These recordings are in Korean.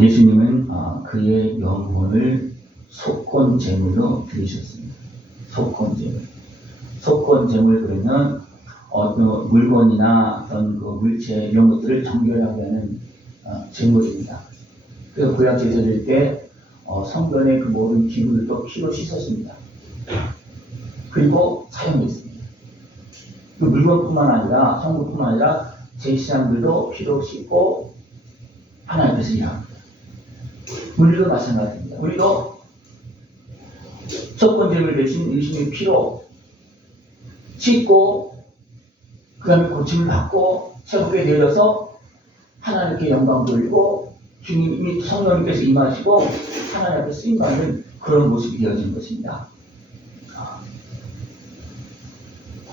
예수님은 그의 영혼을 속건 제물로 드리셨습니다. 속건 제물. 속건 제물 그러면 어떤 물건이나 어떤 그 물체 이런 것들을 정결하게 하는 제물입니다. 그래서 구약 제사를 때 성전의 그 모든 기구들도 피로 씻었습니다. 그리고 사용했습니다. 그 물건뿐만 아니라 성물뿐만 아니라 제사장들도 피로 씻고 하나님 앞에서 일합니다. 우리도 마찬가지입니다. 우리도 속건 제물 대신 예수님의 피로 씻고 그 다음에 고침을 받고 새롭게 되어서 하나님께 영광 돌리고 주님이 성령님께서 임하시고 하나님 앞에 쓰임받는 그런 모습이 되어진 것입니다.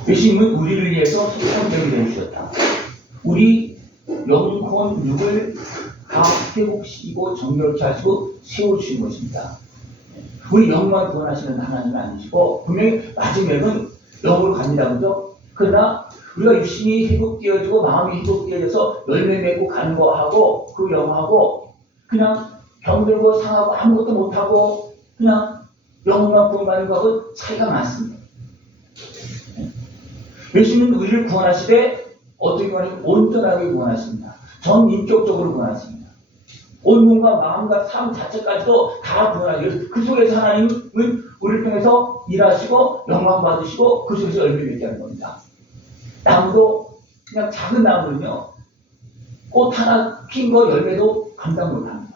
예수님은 우리를 위해서 속건제물이 되어주셨다. 우리 영혼 육을 다 회복시키고 정결케 하시고 세워주신 것입니다. 우리 영만 구원하시는 하나님은 아니시고 분명히 마지막은 영으로 갑니다. 그죠? 그러나 우리가 육신이 회복되어지고 마음이 회복되어져서 열매 맺고 가는 거 하고 그 영하고 그냥 병들고 상하고 아무것도 못하고 그냥 영만 구원받는 거하고 차이가 많습니다. 예수님은 우리를 구원하시되 어떻게 구원하시면 온전하게 구원하십니다. 전 인격적으로 구원하십니다. 온 몸과 마음과 삶 자체까지도 다 구원하시고 그 속에서 하나님은 우리를 통해서 일하시고 영광 받으시고 그 속에서 열매 맺게 하는 겁니다. 나무도 그냥 작은 나무는요 꽃 하나 핀 거 열매도 감당 못합니다.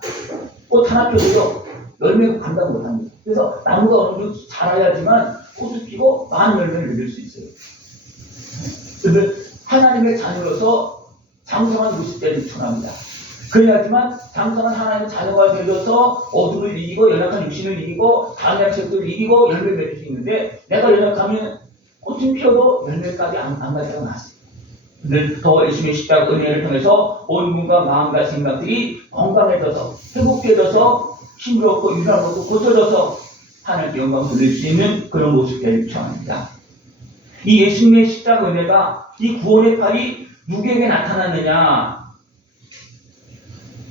꽃 하나 펴도요 열매도 감당 못합니다. 그래서 나무가 어느 정도 자라야지만 꽃을 피고 많은 열매를 맺을 수 있어요. 그런데 하나님의 자녀로서 장성한 모습 때를 추구합니다. 그래야지만 장성한 하나님의 자녀가 되어서 어둠을 이기고 연약한 육신을 이기고 다른 약속들을 이기고 열매를 맺을 수 있는데 내가 연약하면 꽃은 피어도 열매까지 안 갈 때가 많습니다. 근데 더 예수님의 십자가 은혜를 통해서 온 몸과 마음과 생각들이 건강해져서 회복되어져서 힘을 얻고 유쾌한 것도 고쳐져서 하나님께 영광을 돌릴 수 있는 그런 모습들을 추구합니다. 이 예수님의 십자가 은혜가 이 구원의 팔이 누구에게 나타났느냐?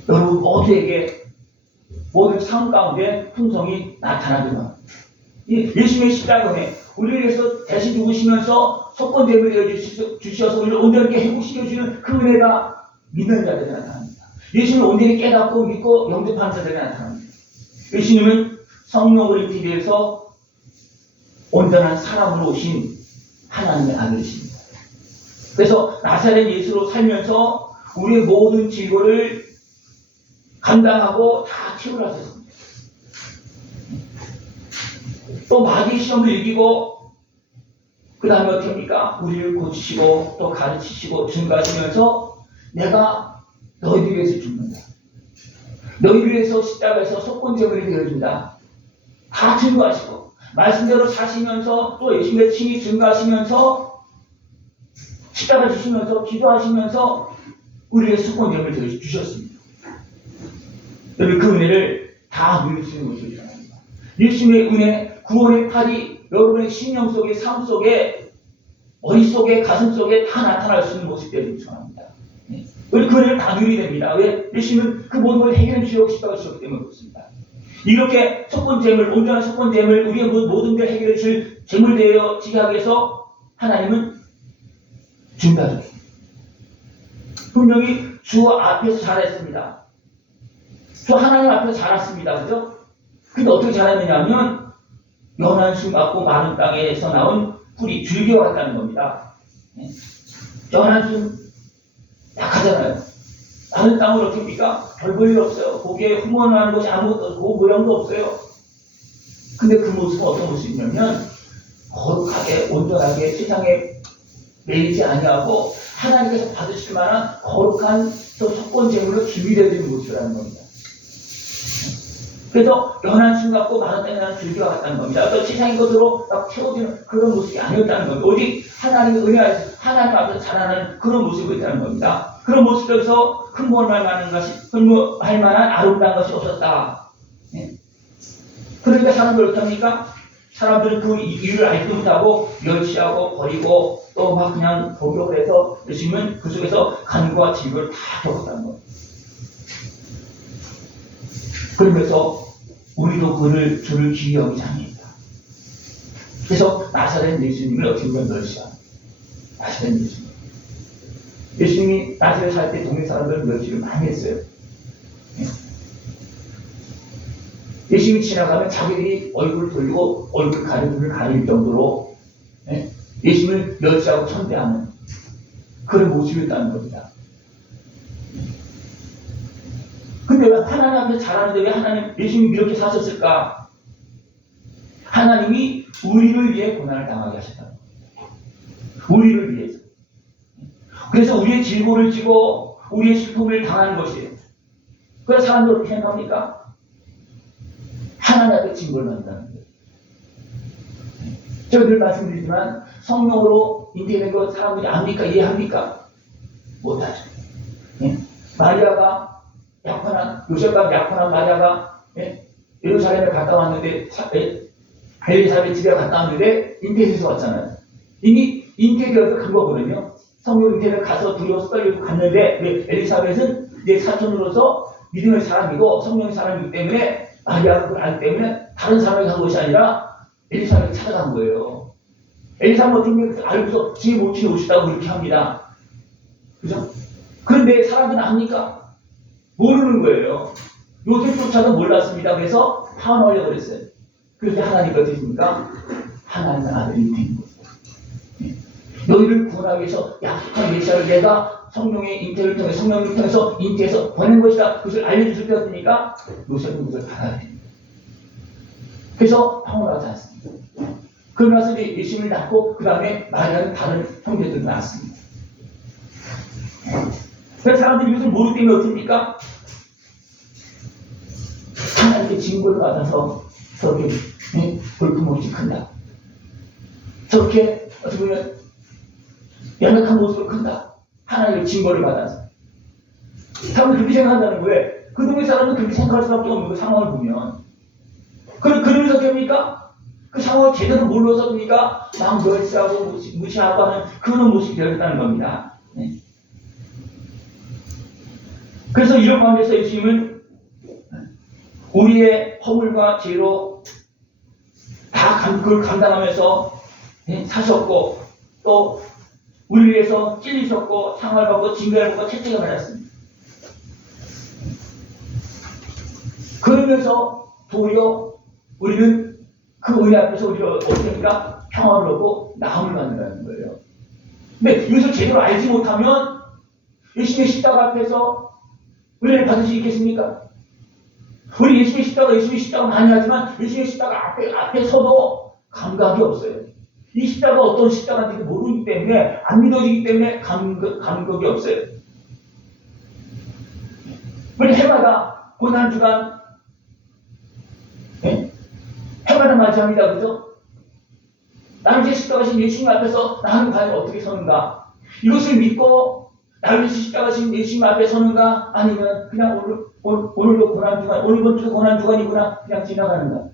여러분 모두에게 모든 삶 가운데 풍성이 나타나더라. 이 예수님의 십자가 은혜 우리를 위해서 대신 죽으시면서 속건제물을 되어 주셔서 우리를 온전하게 회복시켜주는 그 은혜가 믿는 자들에게 나타납니다. 예수님은 온전히 깨닫고 믿고 영접하는 자들에게 나타납니다. 예수님은 성령을 입기 위해서 온전한 사람으로 오신 하나님의 아들이십니다. 그래서 나사렛 예수로 살면서 우리의 모든 질고를 감당하고 다 치유하셨습니다. 또 마귀의 시험을 이기고 그 다음에 어떻게 합니까? 우리를 고치시고 또 가르치시고 증가하시면서 내가 너희를 위해서 죽는다. 너희를 위해서 십자가에서 속건제물이 되어준다. 다 증거하시고 말씀대로 사시면서 또 예수님의 칭이 증가하시면서 십자가 주시면서 기도하시면서 우리의 속건제물을 되어주셨습니다. 여러분 그 은혜를 다 누릴 수 있는 것을 전합니다. 예수님의 은혜, 구원의 팔이 여러분의 심령 속에, 삶 속에, 머릿속에, 가슴 속에 다 나타날 수 있는 모습들을 전합니다. 우리 그 은혜를 다 누리게 됩니다. 왜? 예수님은 그 모든 걸 해결해 주시고 십자가 주셨기 때문에 그렇습니다. 이렇게 속건제물, 온전한 속건제물, 우리의 모든 걸 해결해 줄 제물 되어지게 하기 위해서 하나님은 준비하셨습니다. 분명히 주 앞에서 잘했습니다. 저 하나님 앞에서 자랐습니다. 그죠? 근데 어떻게 자랐느냐 하면 연한 숨 같고 마른 땅에서 나온 뿌리 줄기와 같다는 겁니다. 연한 숨 약하잖아요. 마른 땅을 어떻게 합니까? 별 볼 일 없어요. 거기에 흠원하는 것이 아무것도 없고 모양도 없어요. 근데 그 모습은 어떤 모습이냐면 거룩하게 온전하게 세상에 매이지 아니하고 하나님께서 받으실 만한 거룩한 또 속건제물로 준비되어 있는 모습이라는 겁니다. 그래서 연한 숨 같고 마른 땅에 나는 줄기와 같다는 겁니다. 또 세상의 것으로 막 채워지는 그런 모습이 아니었다는 겁니다. 오직 하나님의 은혜 안에서 하나님 앞에서 자라나는 그런 모습이 있다는 겁니다. 그런 모습 속에서 흥분할 만한 것이 흥분할 만한 아름다운 것이 없었다. 그러니까 사람들 어떻게 합니까? 사람들은 그 이유를 알지도 못하고 멸시하고 버리고 또 막 그냥 공격을 해서 예수님은 그 속에서 간과 질고를 다 겪었다는 겁니다. 그러면서 우리도 그를 주를 귀히 여기지 아니했다. 그래서 나사렛 예수님을 어떻게 보면 멸시합니다. 나사렛 예수님. 예수님이 나사렛 살 때 동네 사람들 멸시를 많이 했어요. 예수님이 지나가면 자기들이 얼굴을 돌리고 얼굴 가릴 정도로 예수님을 멸시하고 천대하는 그런 모습이었다는 겁니다. 근데 왜 하나님 앞에 잘하는데 왜 하나님, 예수님이 이렇게 사셨을까? 하나님이 우리를 위해 고난을 당하게 하셨다는 겁니다. 우리를 위해서. 그래서 우리의 질고를 지고 우리의 슬픔을 당하는 것이에요. 그래서 사람들 어떻게 생각합니까? 하나님 앞에 징벌을 받는다는 거예요. 제가 늘 말씀드리지만 성령으로 인테리어된 것 사람들이 압니까? 이해합니까? 못하죠. 마리아가 요셉과 약혼한 마리아가 예루살렘에 갔다 왔는데 엘리사벳 집에 갔다 왔는데 잉태돼서 왔잖아요. 이미 잉태되어서 간 거거든요. 성령 잉태를 가서 두려워서 떨리고 갔는데 엘리사벳은 내 사촌으로서 믿음의 사람이고 성령의 사람이기 때문에 마리아가 그걸 알기 때문에 다른 사람이 간 것이 아니라 엘리사벳을 찾아간 거예요. 엘리사벳 어떻게 알고서 지혜 모친이 오시다고 그렇게 합니다. 그죠? 그런데 사람들은 압니까? 모르는 거예요. 요셉조차도 몰랐습니다. 그래서 파혼하려고 그랬어요. 그런데 하나님이 어떻게 했습니까? 하나님의 아들이 된 거예요. 너희를 구원하기 위해서 약속한 메시아를 내가 성령의 잉태를 통해 성령을 통해서 잉태해서 보낸 것이다. 그것을 알려주실 때 어떻습니까? 요셉은 그것을 받아야 됩니다. 그래서 파혼하지 않습니다. 그러고 나서 이제 예수님을 낳고 그 다음에 마리아는 다른 형제들을 낳았습니다. 그래서 사람들이 이것을 모르기 때문에 어떻습니까? 하나님께 징벌을 받아서 저렇게 볼품없이 큰다. 저렇게 어떻게 보면 연약한 모습으로 큰다. 하나님의 징벌을 받아서. 사람들이 그렇게 생각한다는 거예요. 그 동네 사람은 그렇게 생각할 수밖에 없는 그 상황을 보면. 그러면서 됩니까? 그 상황을 제대로 몰라서 됩니까? 막 멸시하고 무시하고 하는 그런 모습이 되었다는 겁니다. 그래서 이런 가운데서 예수님은 우리의 허물과 죄로 다 그걸 감당하면서 사셨고 또 우리를 위해서 찔리셨고 상을 받고 징계를 받고 채찍을 맞았습니다. 그러면서 도리어 우리는 그 은혜 앞에서 우리가 어떻게 합니까? 평화를 얻고 나음을 받는다는 거예요. 근데 이것을 제대로 알지 못하면 예수님의 십자가 앞에서 은혜를 받을 수 있겠습니까? 우리 예수님의 십자가 많이 하지만 예수님의 십자가 앞에 서도 감각이 없어요. 이 십자가 어떤 십자가인지 모르기 때문에 안 믿어지기 때문에 감각이 없어요. 우리 해마다 고난주간 해마다 맞이합니다. 그죠? 나를 위해 십자가신 예수님 앞에서 나는 과연 어떻게 서는가? 이것을 믿고 나를 위해 십자가신 예수님 앞에 서는가? 아니면 그냥 오늘도 고난주간, 오늘부터 고난주간이구나 그냥 지나가는가?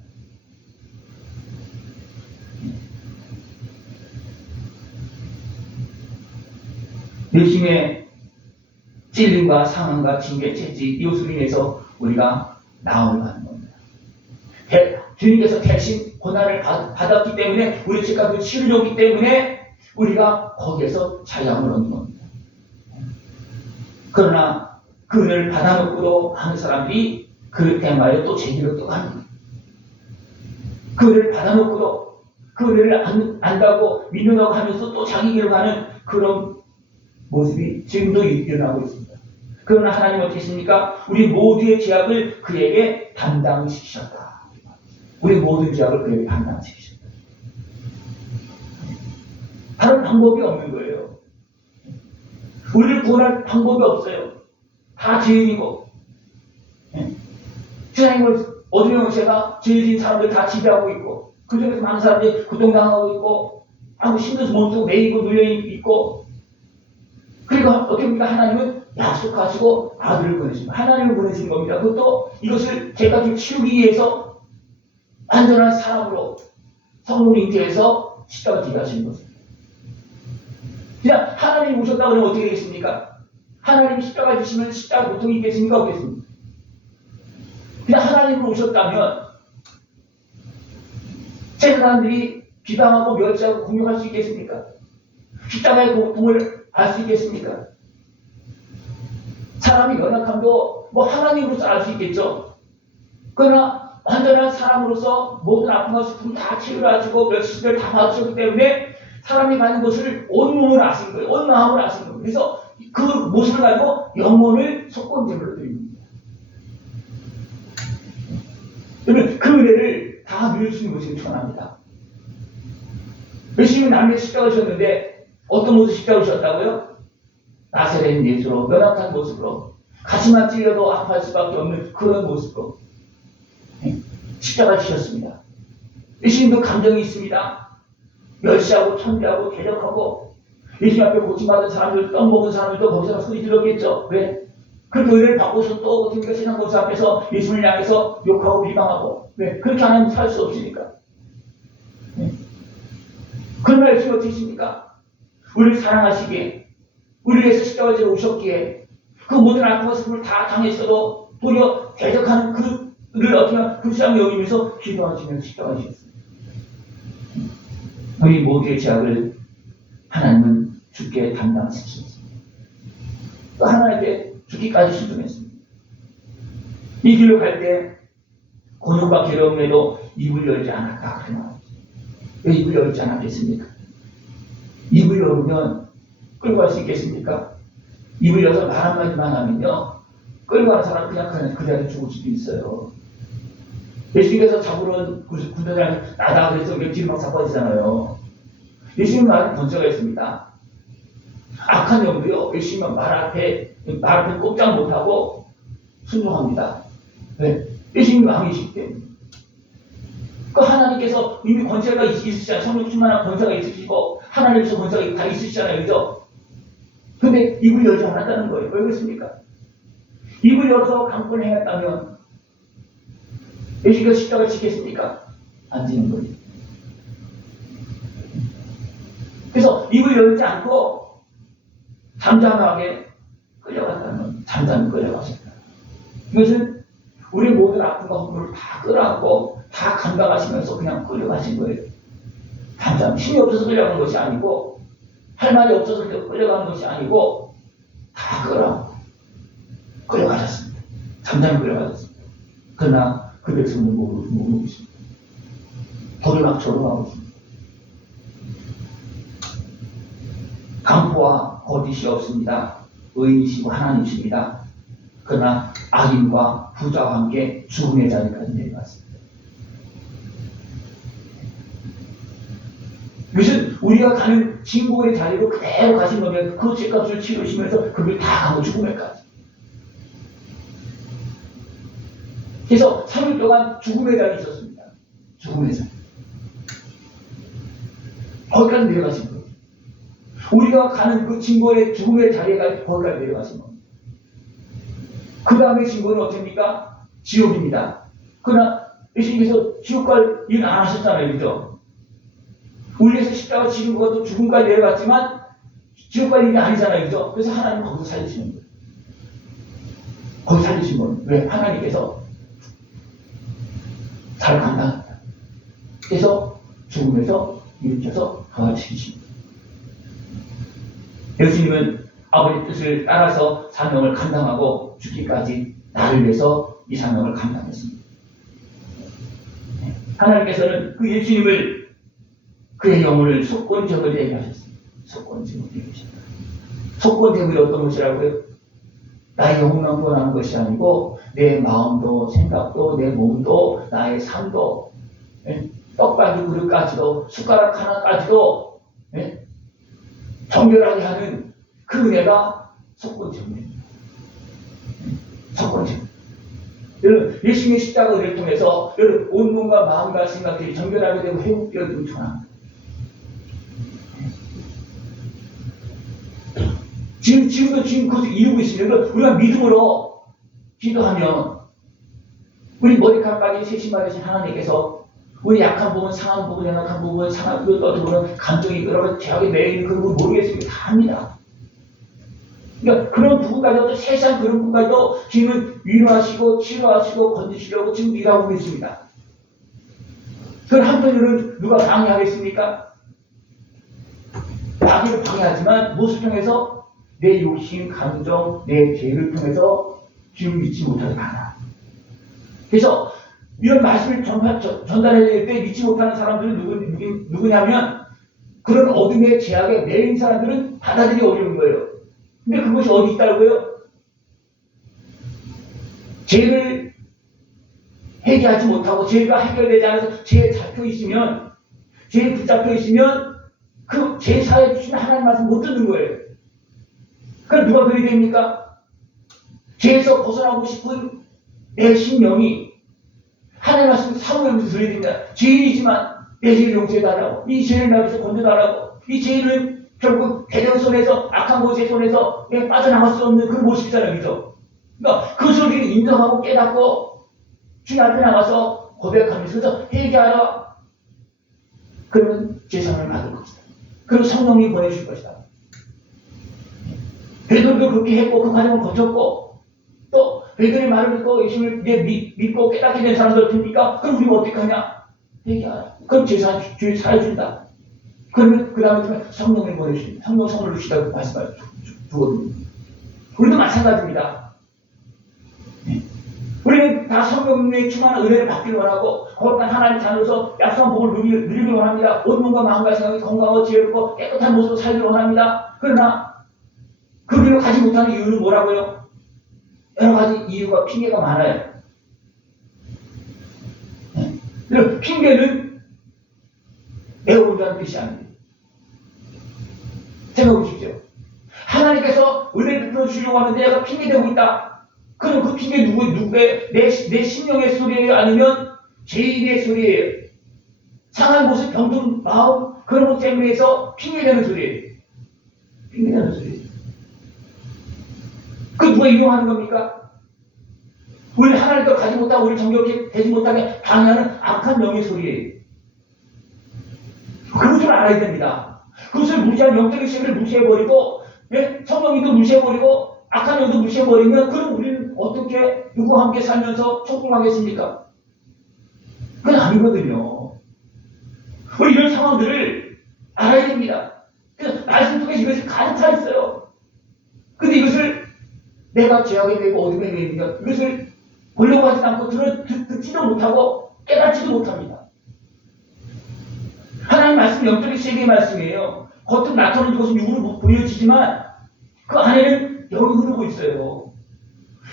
예수님의 찔림과 상함과 징계, 채찍 이것으로 인해서 우리가 나음을 받는 겁니다. 주님께서 대신 고난을 받았기 때문에 우리 죄값을 치르셨기 때문에 우리가 거기에서 자유함을 얻는 겁니다. 그러나 그 은혜를 받아놓고도 하는 사람들이 그 대마에 또 제기를 또 합니다. 그 은혜를 받아놓고도 그 은혜를 안다고 믿는다고 하면서 또 자기 길을 가는 그런 모습이 지금도 일어나고 있습니다. 그러나 하나님은 어떻게 했습니까? 우리 모두의 죄악을 그에게 담당시키셨다. 우리 모든 죄악을 그에게 담당시키셨다. 다른 방법이 없는 거예요. 우리를 구원할 방법이 없어요. 다 죄인이고 세상을 어둠의 세가 죄진 사람들 다 지배하고 있고 그 중에서 많은 사람들이 고통당하고 있고 아무 힘들어서 몸도 매이고 눌려있고 그리고 어떻게 합니까? 하나님은 약속하시고 아들을 보내십니다. 하나님을 보내신 겁니다. 그것도 이것을 제가 좀 치우기 위해서 완전한 사람으로 성령을 잉태해서 십자가 지게 하시는 것입니다. 그냥 하나님이 오셨다 그러면 어떻게 되겠습니까? 하나님이 십자가 주시면 십자가 고통이 있겠습니까? 없겠습니까? 그냥 하나님으로 오셨다면 세상 사람들이 비방하고 멸시하고 공격할 수 있겠습니까? 십자가의 고통을 알 수 있겠습니까? 사람이 연약함도 뭐 하나님으로서 알 수 있겠죠. 그러나 완전한 사람으로서 모든 아픔과 슬픔을 다 치유하시고 멸시를 다 받으셨기 때문에 사람이 가진 것을 온 몸을 아신 거예요. 온 마음을 아신 거예요. 그래서 그 모습을 가지고 영혼을 속건제물로 드립니다. 여러분 그 은혜를 다 누릴 수 있는 것이 천합니다. 예수님이 남의 십자가를 지셨는데 어떤 모습 십자가를 지셨다고요? 나사렛 예수로 연약한 모습으로 가시만 찔려도 아파할 수밖에 없는 그런 모습으로 십자가를 지셨습니다. 예수님도 감정이 있습니다. 멸시하고 천대하고 대적하고 예수님 앞에 고침받은 사람들, 떡 먹은 사람들도 거기서 소리 들었겠죠. 왜? 그렇게 은혜를 받고서 또 어떻게 세상 모습 앞에서 예수님을 향해서 욕하고 비방하고 왜? 그렇게 안 하면 살 수 없으니까. 그러나 예수님 어떻게 하십니까? 우리를 사랑하시기에 우리를 위해서 십자가를 지러 오셨기에 그 모든 아픔과 슬픔을 다 당했어도 도리어 대적하는 그를 어떻게 하면 불쌍히 여기면서 기도하시면서 십자가를 지셨습니다. 우리 모두의 죄악을 하나님은 주께 담당하셨습니다. 또 하나님께 죽기까지 순종했습니다. 이 길로 갈 때 곤욕과 괴로움에도 입을 열지 않았다. 그렇게 말합니다. 왜 입을 열지 않았겠습니까? 입을 열면 끌고 갈 수 있겠습니까? 입을 열어서 말 한마디만 하면요 끌고 가는 사람 그냥 그 자리에 죽을 수도 있어요. 예수님께서 잡으러 군대장을 나다 그래서 뒤로 막 자빠지잖아요. 예수님 말은 권세가 있습니다. 악한 영도요 예수님 말 앞에 꼼짝 못하고 순종합니다. 네? 예수님 왕이시기 때문에. 그 하나님께서 이미 권세가 있으시잖아요. 성령 충만한 권세가 있으시고 하나님께서 권세가 다 있으시잖아요. 그죠? 근데 입을 열지 않았다는 거예요. 왜 그렇습니까? 입을 열어서 강권을 행했다면 예수님께서 십자가를 지겠습니까? 안 지는 거예요. 그래서 입을 열지 않고 잠잠하게 끌려갔다면 잠잠히 끌려가셨다. 이것은 우리 모든 아픔과 허물을 다 끌어안고 다 감당하시면서 그냥 끌려가신 거예요. 잠잠 힘이 없어서 끌려가는 것이 아니고 할 말이 없어서 끌려가는 것이 아니고 다 끌어안고 끌려가셨습니다. 잠잠히 끌려가셨습니다. 그러나 그 백성은 모르고 있습니다. 돌이 막 조롱하고 있습니다. 강포와 거짓이 없습니다. 의인이시고 하나님이십니다. 그러나 악인과 부자와 함께 죽음의 자리까지 내려갔습니다. 이것은 우리가 가는 진고의 자리로 그대로 가신 거면 그 죄값을 치르시면서 그걸 다 가고 죽음에까지. 그래서 3일 동안 죽음의 자리에 있었습니다. 죽음의 자리. 거기까지 내려가신 거예요. 우리가 가는 그 진고의 죽음의 자리에 거기까지 내려가신 겁니다. 그 다음에 진고는 어떻습니까? 지옥입니다. 그러나 예수님께서 지옥 갈 일 안 하셨잖아요. 그죠? 우리에서 십자가 지는 것도 죽음까지 내려갔지만 지옥 갈 일이 아니잖아요. 그죠? 그래서 하나님 거기서 살리시는 거예요. 거기 살리신 거예요. 왜? 하나님께서 잘 감당합니다. 그래서 죽음에서 일으켜서 부활시키십니다. 예수님은 아버지 뜻을 따라서 사명을 감당하고 죽기까지 나를 위해서 이 사명을 감당했습니다. 하나님께서는 그 예수님을 그의 영혼을 속건제물로 얘기하셨습니다. 속건제물로 얘기하셨습니다. 속건제물이 어떤 것이라고요? 나의 영혼만 구원하는 것이 아니고 내 마음도 생각도 내 몸도 나의 삶도 떡밥이 그릇까지도 숟가락 하나까지도 정결하게 하는 그 은혜가 속건제물입니다. 속건제물. 여러분 예수님의 십자가 은혜를 통해서 여러분 온 몸과 마음과 생각들이 정결하게 되고 회복되어지고 전합니다. 지금도 그것을 이루고 있습니다. 우리가 믿음으로 기도하면 우리 머리카락까지 세심하게 하신 하나님께서 우리 약한 부분, 상한 부분, 연약한 부분, 어떤 부분은 감정이 여러 가지 죄악에 매여 있는 그런 걸 모르겠습니다. 다 합니다. 그러니까 그런 부분까지도 세상 그런 부분까지도 주님은 위로하시고 치료하시고 건지시려고 지금 일하고 계십니다. 그걸 한편으로는 누가 방해하겠습니까? 마귀를 방해하지만 무엇을 통해서? 내 욕심, 감정, 내 죄를 통해서 주님을 믿지 못하게 하나. 그래서 이런 말씀을 전달해야 될 때 믿지 못하는 사람들은 누구냐면 그런 어둠의 제약에 매인 사람들은 받아들이기 어려운 거예요. 근데 그것이 어디 있다고요? 죄를 해결하지 못하고 죄가 해결되지 않아서 죄에 잡혀 있으면, 죄에 붙잡혀 있으면 그 죄 사해 주시면 하나님 말씀 못 듣는 거예요. 그럼 누가 그리 됩니까? 죄에서 벗어나고 싶은 내 심령이 하나님 말씀 사모하면서 들어야 됩니다. 죄인이지만 내 죄를 용서해달라고, 이 죄를 나에서 건져달라고. 이 죄는 결국 대전 손에서, 악한 곳의 손에서 빠져나갈 수 없는 그런 모습이잖아요. 그죠? 그러니까 그것을 우리는 인정하고 깨닫고 주님 앞에 나가서 고백하면서 회개하라. 그러면 죄상을 받을 것이다. 그리고 성령이 보내줄 것이다. 베드로도 그렇게 했고 그 과정을 거쳤고 또 베드로의 말을 듣고 예수님을 믿고 깨닫게 된 사람들 됩니까? 그럼 우리가 어떻게 하냐? 회개하라. 그럼 죄상 주님 사해준다. 그러면 그 다음에 성령을 보내주십니다. 성령 선물을 주시다고 말씀을 주거든요. 우리도 마찬가지입니다. 우리는 다 성령의 충만한 은혜를 받기를 원하고 거룩한 하나님의 자녀로서 약속한 복을 누리기를 원합니다. 온 몸과 마음과 생각이 건강하고 지혜롭고 깨끗한 모습으로 살기를 원합니다. 그러나 그 길을 가지 못하는 이유는 뭐라고요? 여러 가지 이유가 핑계가 많아요. 그리고 핑계는 내가 온다는 뜻이 아닙니다. 생각해 보십시오. 하나님께서 은혜를 베풀어 주려고 하는데 내가 핑계대고 있다. 그럼 그 핑계 누구의 내 심령의 소리예요? 아니면 죄인의 소리예요? 상한 모습, 병든 마음, 그런 것 때문에 해서 핑계대는 소리예요. 핑계대는 소리예요. 그 누가 이용하는 겁니까? 우리 하나님과 가지 못하고 우리 정결케 되지 못하게 방해하는 악한 영의 소리예요. 그것을 알아야 됩니다. 그것을 무시한 영적인 세계를 무시해버리고, 성령님도 무시해버리고, 악한 영도 무시해버리면, 그럼 우리는 어떻게 누구와 함께 살면서 천국하겠습니까? 그건 아니거든요. 우리 이런 상황들을 알아야 됩니다. 그래서 말씀 속에 이것이 가득 차 있어요. 근데 이것을 내가 죄악에 대고 어둠에 대니까 이것을 보려고 하지 않고 듣지도 못하고 깨닫지도 못합니다. 하나님 말씀 영적인 세계의 말씀이에요. 겉은 나타나는 것은 육으로 보여지지만 그 안에는 영이 흐르고 있어요.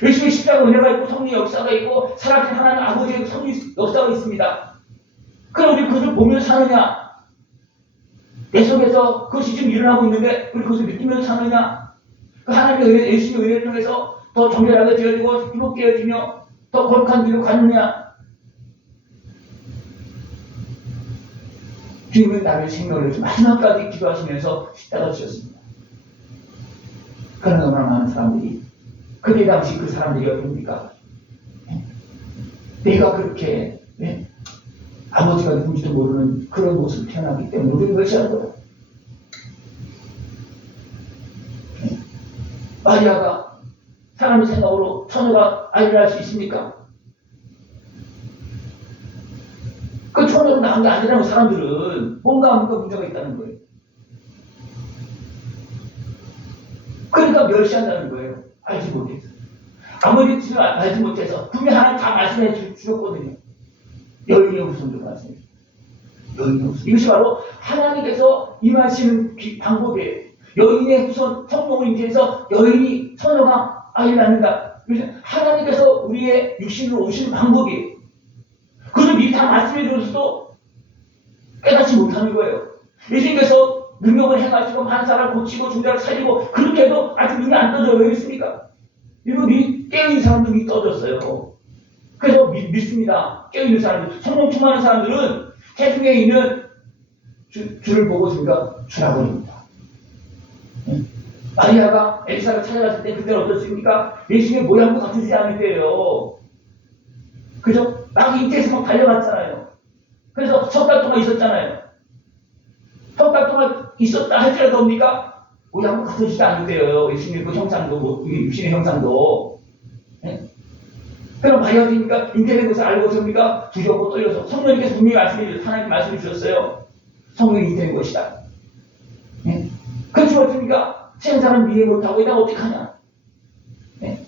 예수님의 십자가 은혜가 있고 성령의 역사가 있고 살아계신 하나님 아버지의 성령의 역사가 있습니다. 그럼 우리 그것을 보면서 사느냐? 내 속에서 그것이 지금 일어나고 있는데 우리 그것을 느끼면서 사느냐? 그 하나님의 은혜, 예수님의 은혜를 통해서 더 정결하게 되어지고 행복되어지며 더 거룩한 길로 가느냐? 주님은 나를 생명을 위해서 마지막까지 기도하시면서 십자가 지셨습니다. 그러나 얼마나 많은 사람들이 그때 당시 그 사람들이 어딥니까? 내가 그렇게 아버지가 누군지도 모르는 그런 모습을 태어나기 때문에 우리를 멸시하는 거다. 마리아가 사람의 생각으로 처녀가 아이를 낳을 수 있습니까? 그 처녀로 낳은 게 아니라는 사람들은 뭔가 문제가 있다는 거예요. 그러니까 멸시한다는 거예요. 알지 못해서. 아무리 알지 못해서 분명히 하나님 다 말씀해 주셨거든요. 여인의 후손도 말씀해 주셨어요. 여인의 후손. 이것이 바로 하나님께서 임하시는 방법이에요. 여인의 후손 성령을 인지해서 여인이 처녀가 아이를 낳는다. 그래서 하나님께서 우리의 육신으로 오시는 방법이에요. 그것을 미리 다 말씀해 주셔서도 깨닫지 못하는 거예요. 예수님께서 능력을 행하시고 한 사람을 고치고 중자를 살리고 그렇게 해도 아직 눈이 안 떠져요. 왜 그렇습니까? 이거 깨어있는 사람도 눈이 떠졌어요. 그래서 믿습니다. 깨어있는 사람들, 성령 충만한 사람들은 태중에 있는 주를 보고 우리가 주라버립니다. 마리아가 엘리사를 찾아갔을 때 그때는 어떻습니까? 예수님의 모양도 같으지 않을 때예요. 그죠? 막 잉태해서 막 달려갔잖아요. 그래서 석 달 동안 있었잖아요. 석 달 동안 있었다 할지라도 뭡니까? 우리 한번 같으시지 않은데요. 예수님의 그 형상도, 이게 육신의 형상도. 예? 그럼 바이오니까 인태된 것을 알고 섭니까? 두렵고 떨려서 성령님께서 분명히 하나님 말씀해 주셨어요. 성령이 인태된 것이다. 예? 그렇지 않습니까? 세상사람 이해 못하고 이다 어떡하냐? 예?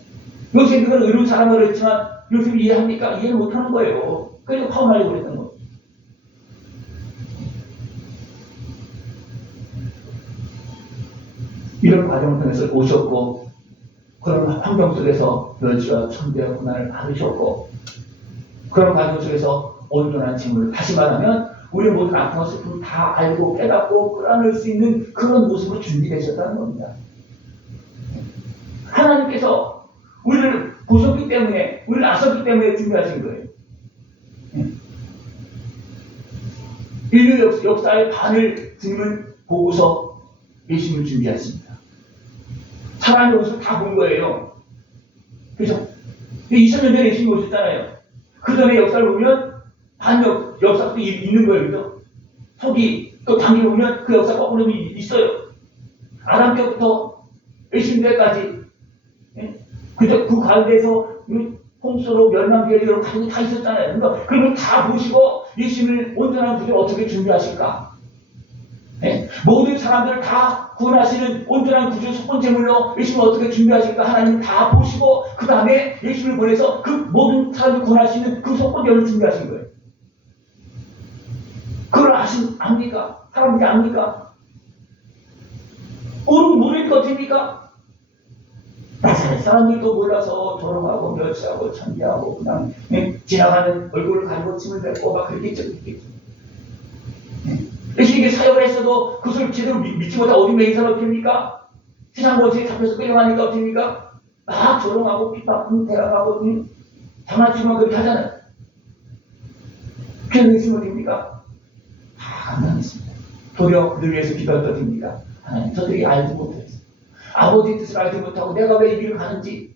요새 그걸 의로운 사람으로 했지만 요즘 이해합니까? 이해 못하는 거예요. 그래서 파혼하려고 그랬던 거예요. 이런 과정을 통해서 오셨고 그런 환경 속에서 멸치와 천대와 고난을 받으셨고 그런 과정 속에서 온전한 증을 다시 말하면 우리 모든 아픔과 슬픔을 다 알고 깨닫고 끌어낼 수 있는 그런 모습으로 준비되셨다는 겁니다. 하나님께서 우리를 보셨기 때문에 우리를 아셨기 때문에 준비하신 거예요. 인류 역사의 반을 주님을 보고서 예수님을 준비하십니다. 사람의 모습을 다 본 거예요. 그죠? 2000년 전에 예수님이 오셨잖아요. 그 전에 역사를 보면 역사도 있는 거예요. 그죠? 서기 또 당기 보면 그 역사 거꾸로 있어요. 아담 때부터 예수님 때까지. 그죠? 그 가운데서 홍수로 멸망계획으로 가지고 다 있었잖아요. 그러니까 그걸 다 보시고 예수님을 온전한 구주를 어떻게 준비하실까? 모든 사람들을 다 구원하시는 온전한 구주 첫 번째 물로 예수님을 어떻게 준비하실까? 하나님 다 보시고 그 다음에 예수님을 보내서 그 모든 사람을 구원하시는 그 첫 번째를 준비하신 거예요. 그걸 압니까? 사람들이 압니까? 모르니까 어떻습니까? 나사렛 사람들도 몰라서 조롱하고 멸시하고 천대하고 그냥 지나가는 얼굴을 가리고 침을 뱉고 막 그랬겠죠. 예수님께 사역을 했어도 그것을 제대로 믿지 못하고 어디 있는 사람이 어떻습니까? 세상 권세에 잡혀서 끌려가니까 어떻습니까? 막 조롱하고 핍박하고 대항하고 장난치면 그렇게 하잖아요. 그래서 예수님은 어떻습니까? 다 감당했습니다. 도리어 그들 위해서 기도할 때 어떻습니까? 하나님 저들이 알지 못했어요. 아버지의 뜻을 알지 못하고 내가 왜 이 길을 가는지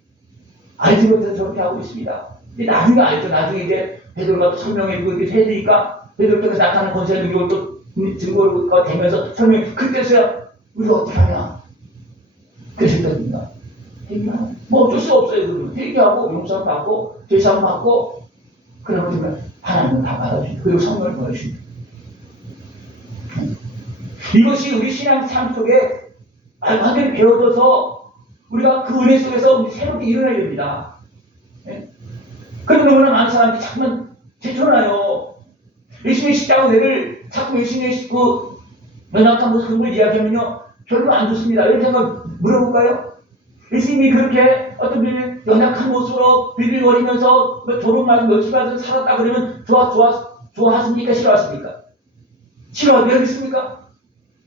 알지 못해서 저렇게 하고 있습니다. 근데 나중에 알죠. 나중에 이제 베드로가 또 설명해주고 이렇게 해주니까 베드로 통해서 나타나는 권세의 능력을 또 증거가 되면서 설명해. 그때서야 우리가 어떻게 하냐? 그랬습니다. 회개하고 뭐 어쩔 수 없어요. 그러면 회개하고 용서를 받고 죄사함 받고 그러면 하나님은 다 받아주시고 그리고 성령을 보내주십니다. 이것이 우리 신앙 삶 속에 완전히 배워져서 우리가 그 은혜 속에서 우리 새롭게 일어나야 됩니다. 그런데 너무나 많은 사람들이 자꾸만 제쳐놔요. 예수님의 십자가 은혜를 자꾸 예수님의 그 연약한 모습 그런 걸 이야기하면요 별로 안 좋습니다. 이렇게 한번 물어볼까요? 예수님이 그렇게 어떤 연약한 모습으로 빌빌거리면서 조롱만 며칠 가서 살았다 그러면 좋아하십니까? 싫어하십니까? 싫어하게 있습니까?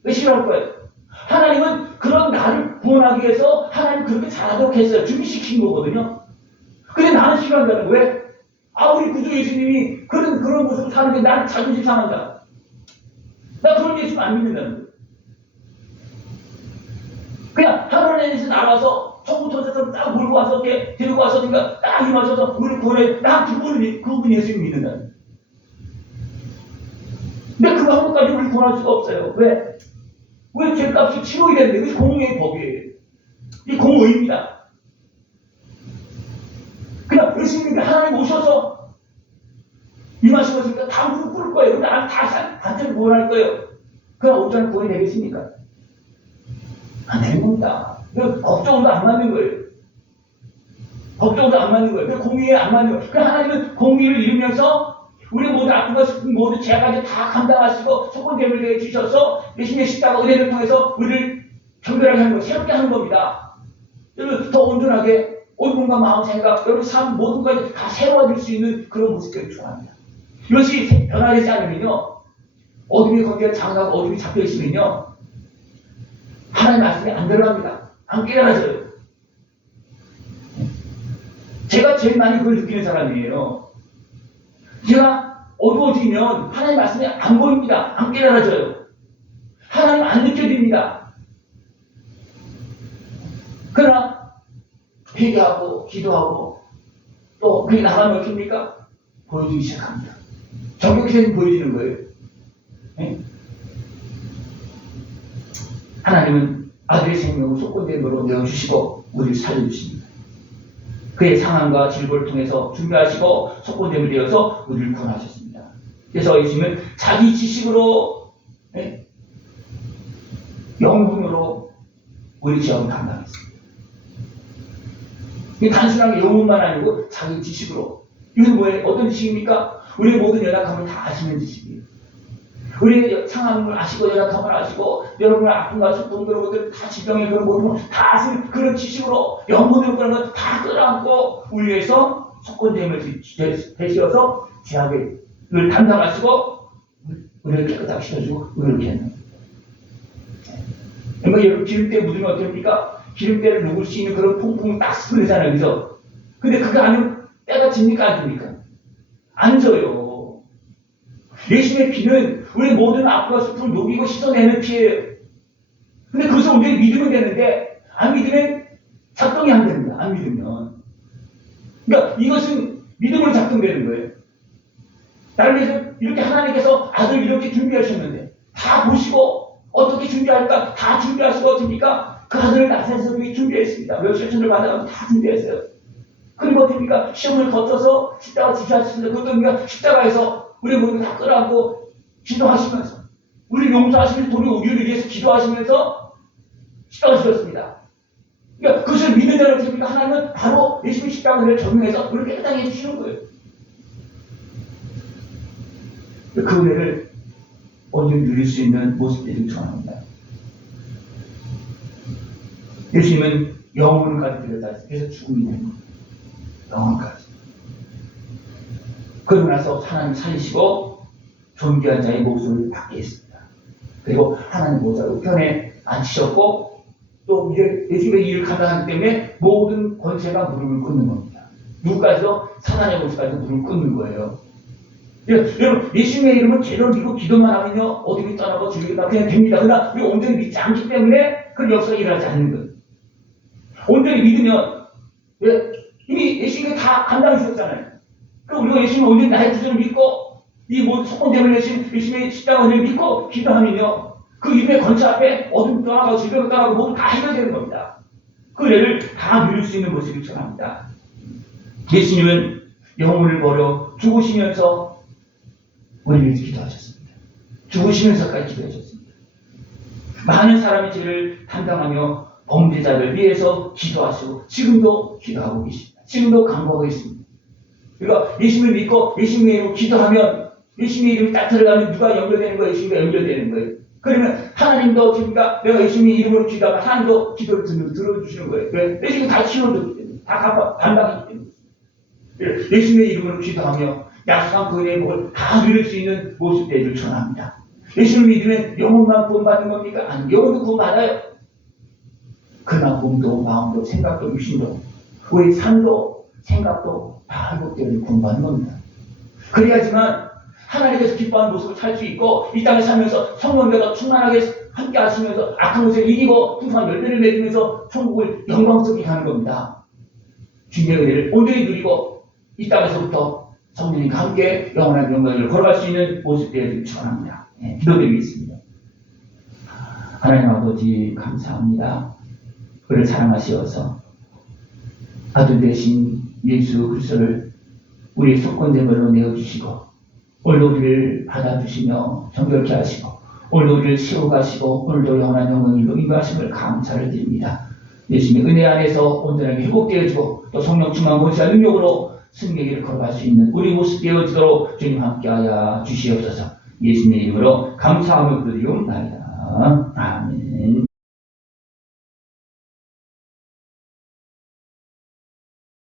왜 싫어할 거예요? 하나님은 그런 나를 구원하기 위해서 하나님 그렇게 잘하도록 했어요. 준비시킨 거거든요. 근데 나는 싫어한다는 거예요. 왜? 우리 구주 예수님이 그런 모습을 사는 게 나는 자존심 상한다. 나 그런 예수님 안 믿는다는 거예요. 그냥 하늘에서 나와서 천국천사처럼 딱 몰고 와서 이렇게 데리고 와서 그러니까 딱 임하셔서 우리를 구원해. 나 그분 예수님 믿는다는 거예요. 근데 그거 한 번까지 우리 구원할 수가 없어요. 왜? 왜 죄값이 치러야 되는데? 그게 공의의 법이에요. 이 공의입니다. 그냥 예수님이 하나님 오셔서 임하신 것이니까 다 무릎 꿇을 거예요. 근데 다 단체로 구원할 거예요. 그럼 온전한 구원이 되겠습니까? 안 되는 겁니다. 법적으로도 안 맞는 거예요. 법적으로도 안 맞는 거예요. 공의에 안 맞는 거예요. 그럼 하나님은 공의를 이루면서 우리 모든 아픔과 슬픔 모든 죄까지 다 감당하시고 속건됨을 내게 주셔서 예수님의 십자가 은혜를 통해서 우리를 정결하게 하는 거, 새롭게 하는 겁니다. 여러분 더 온전하게 온 몸과 마음 생각, 여러분 삶 모든 것이 다 새로워질 수 있는 그런 모습들을 좋아합니다. 이것이 변화되지 않으면요, 어둠이 거기에 장악하고 어둠이 잡혀 있으면요, 하나님 말씀이 안 들어갑니다. 안 깨달아져요. 제가 제일 많이 그걸 느끼는 사람이에요. 제가 어두워지면 하나님 말씀이 안 보입니다. 안 깨달아져요. 하나님 안 느껴집니다. 그러나 회개하고 기도하고 또 그게 나가면 어떻습니까? 보여주기 시작합니다. 정격해서 보여지는 거예요. 네? 하나님은 아들의 생명을 속건됨으로 내어주시고 우리를 살려주십니다. 그의 상함과 질고를 통해서 준비하시고 속건됨을 내어서 우리를 구원하셨습니다. 그래서 예수님은 자기 지식으로 영분으로 우리 죄악을 감당했습니다. 이게 단순하게 영혼만 아니고 자기 지식으로. 이건 뭐예요? 어떤 지식입니까? 우리의 모든 연약함을 다 아시는 지식이에요. 우리의 상함을 아시고 연약함을 아시고 여러분의 아픔과 슬픔 그런 것들 다 질병의 그런 모든 걸 다 아시는 그런 지식으로 영혼으로 그런 것 다 끌어안고 우리 위해서 속건됨을 되시어서 죄악을 담당하시고 우리를 깨끗하게 시켜주고 의롭게 했는 거예요. 여러분 기름때 묻으면 어떻습니까? 기름때를 녹을 수 있는 그런 풍풍이 딱 스며들잖아요. 그죠? 근데 그거 아니면 때가 집니까? 안 집니까? 안 져요. 예수님의 피는 우리 모든 아픔과 슬픔을 녹이고 씻어내는 피예요. 근데 그것을 온전히 믿으면 되는데 안 믿으면 작동이 안 됩니다. 안 믿으면. 그러니까 이것은 믿음으로 작동되는 거예요. 나를 위해서 이렇게 하나님께서 아들 이렇게 준비하셨는데 다 보시고 어떻게 준비할까 다 준비하시고 어떻습니까? 그 아들을 나사렛에서 준비했습니다. 몇 시천을 받아가면 다 준비했어요. 그리고 어떻습니까? 시험을 거쳐서 십자가 지시하셨습니다. 그것도 우리가 십자가에서 우리 모두 다 끌어안고 기도하시면서 우리 용서하시면서 우리를 위해서 기도하시면서 십자가 지셨습니다. 그러니까 그것을 믿는 자를 어떻습니까? 하나님은 바로 예수님 십자가를 적용해서 우리를 깨끗하게 해주시는 거예요. 그 은혜를 온전히 누릴 수 있는 모습들이 전합니다. 예수님은 영혼까지 들여다 그래서 죽음이 된 겁니다. 영혼까지. 그러고 나서 하나님 살리시고 존귀한 자의 목숨을 받게 했습니다. 그리고 하나님 보좌 우편에 앉히셨고 또 이제 예수님의 일을 감당하기 때문에 모든 권세가 무릎을 꿇는 겁니다. 누구까지도 사단의 권세까지도 무릎을 꿇는 거예요. 여러분 예수님의 이름을 제대로 믿고 기도만 하면요 어디를 떠나고 즐기다 그냥 됩니다. 그러나 우리가 온전히 믿지 않기 때문에 그 역사가 일어나지 않는 거예요. 온전히 믿으면 이미 예수님이 다 감당하셨잖아요. 그럼 우리가 예수님을 온전히 나의 구주를 믿고 이 모든 속건됨을 내신 예수님의 십자가를 믿고 기도하면요 그 이름의 권세 앞에 어둠 떠나고 질병을 떠나고 모두 다 해결되는 겁니다. 그 은혜를 다 누릴 수 있는 모습이 전합니다. 예수님은 영혼을 버려 죽으시면서 우리를 기도하셨습니다. 죽으시면서까지 기도하셨습니다. 많은 사람의 죄를 담당하며 범죄자를 위해서 기도하시고 지금도 기도하고 계십니다. 지금도 강구하고 있습니다. 그러니까 예수님을 믿고 예수님의 이름으로 기도하면 예수님의 이름이 딱 들어가면 누가 연결되는 거예요? 예수님과 연결되는 거예요. 그러면 하나님도 어떻습니까? 내가 예수님의 이름으로 기도하면 하나님도 기도를 들어주시는 거예요. 왜? 예수님이 다 치워줬기 때문에 다 감당했기 때문에 예수님의 이름으로 기도하며 약속한 그 은혜의 복을 다 누릴 수 있는 모습 되기를 전합니다. 예수를 믿으면 영혼만 구원받는 겁니까? 아니, 영혼도 구원받아요. 그러나 몸도 마음도 생각도 육신도 우리 삶도 생각도 다 회복되어 구원받는 겁니다. 그래야지만 하나님께서 기뻐하는 모습을 살 수 있고 이 땅에 살면서 성령께서 충만하게 함께 하시면서 악한 것을 이기고 풍성한 열매를 맺으면서 천국을 영광스럽게 하는 겁니다. 주님의 은혜를 온전히 누리고 이 땅에서부터 성령님과 함께 영원한 영광을 걸어갈 수 있는 모습 되기를 축원합니다. 기도드리겠습니다. 하나님 아버지 감사합니다. 그를 사랑하시어서 아들 대신 예수 그리스도를 우리의 속건됨으로 내어주시고 오늘도 우리를 받아주시며 정결케 하시고 오늘도 우리를 세워가시고 오늘도 영원한 영광을 인도하심을 감사를 드립니다. 예수님의 은혜 안에서 온전하게 회복되어지고 또 성령 충만 권세와 능력으로 승리의 길을 걸어갈 수 있는 우리 모습 되어지도록 주님 함께하여 주시옵소서. 예수님의 이름으로 감사하며 기도드리옵나이다.